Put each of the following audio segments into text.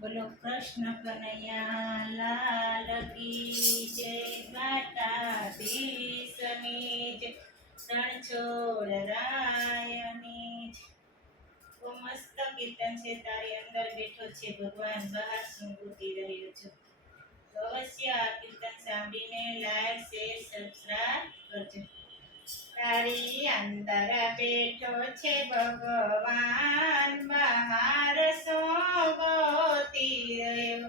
બોલો કૃષ્ણ કનૈયા લાલ કી જય, દ્વારકાધીશની જય, રણછોડ રાયની જય. બહુ મસ્ત કીર્તન છે. તારી અંદર બેઠો છે ભગવાન, બહાર શું ગોતી રહ્યો છો? તો અવશ્ય આ કીર્તન સાંભળીને લાઈક શેર સબસ્ક્રાઇબ કરજો. તારી અંદર બેઠો છે ભગવાન, બહાર સોગોતી રહ્યો.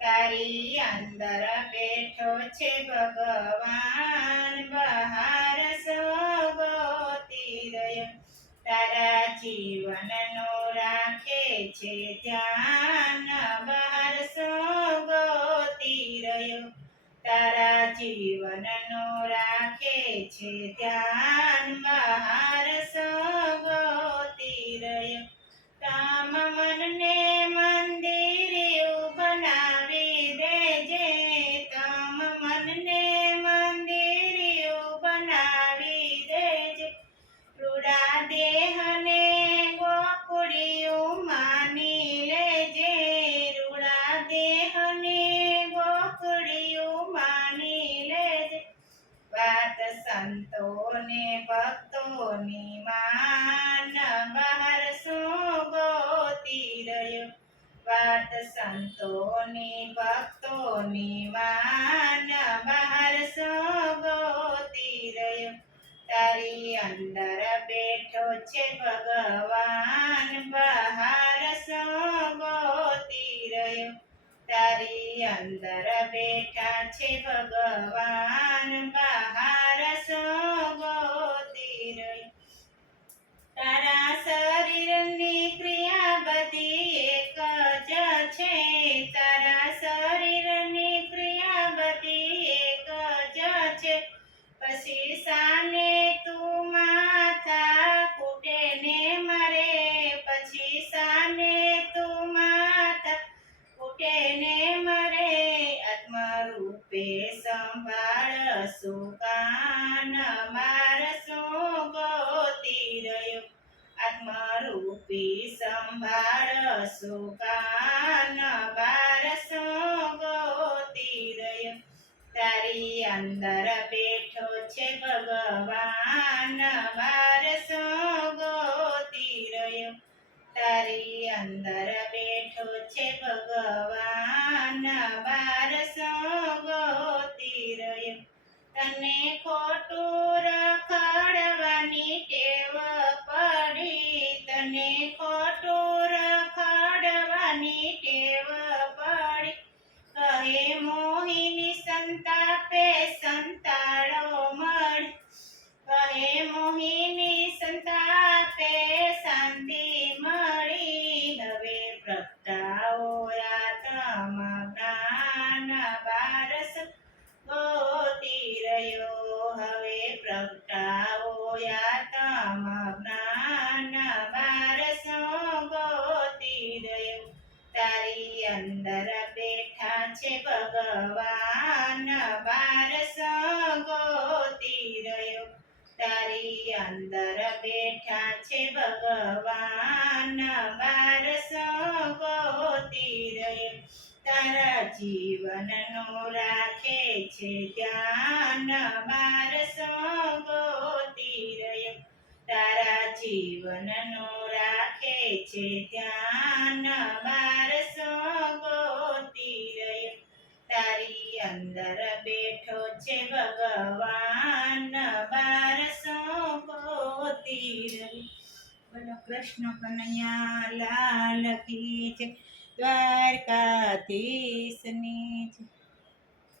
તારી અંદર બેઠો છે ભગવાન, બહાર સોગોતી રહ્યો. તારા જીવનનો રાખે છે ધ્યાન, બહાર સોગોતી રહ્યો. તારા જીવનનો રાખે છે ધ્યાન, બહાર સોગોતી રહ્યો. તમ મનને મંદિરિયું બનાવી દેજે, તમ મનને મંદિરિયું બનાવી દેજે. રૂડા દેહને ગોકુળિયું માની લેજે, રૂડા દેહને ગોકુળિયું માની લેજે. વાત સંતોને ભક્તોની માન, બહાર સોગોતી રહ્યો. વાત સંતોની ભક્તોની માન, બહાર સોગોતી રહ્યો. તારી અંદર બેઠો છે ભગવાન, બહાર સોગોતી રહ્યો. તારી અંદર બેઠા છે ભગવાન, બહાર સોગોતી રહ્યો. તારા શરીરની ક્રિયા બધી એક જ છે, તારા શરીરની ક્રિયા બધી એક જ છે. પછી સાને તું માથા કૂટે ને મરે, પછી સાને તું માથા કૂટે ને મરે. આત્મરૂપે સંભાળ સુકાન, બાર સોગોતી રહ્યો. આત્મરૂપી સંભાળ સુકાન, બાર સોગોતી રહ્યો. તારી અંદર બેઠો છે ભગવાન, બહાર સોગોતી રહ્યો. તારી અંદર બેઠો છે ભગવાન, બહાર સોગોતી રહ્યો. તને ખોટું રખડવાની ટેવ પડી, તને ખોટું રખડવાની ટેવ પડી. કહે મોહિની સંતાપે સંતાડો મળી, કહે મોહિની સંતાપે શાંતિ મળી. હવે પ્રગટાવો આત્મ જ્ઞાન, બાર સોગોતી રહ્યો. હવે પ્રગટાવો આત્મ જ્ઞાન, બાર સોગોતી રહ્યો. તારી અંદર બેઠા છે ભગવાન, બહાર સોગોતી રહ્યો. તારી અંદર બેઠા છે ભગવાન, બહાર સોગોતી રહ્યો. તારા જીવનનો રાખે છે ધ્યાન, બહાર સોગોતી રહ્યો. તારા જીવનનો રાખે છે ધ્યાન, બહાર સોગોતી રહ્યો. તારી અંદર બેઠો છે ભગવાન, બહાર સોગોતી રહ્યો. બોલો કૃષ્ણ કનૈયા લાલ કી જય, દ્વારકાધીશની જય.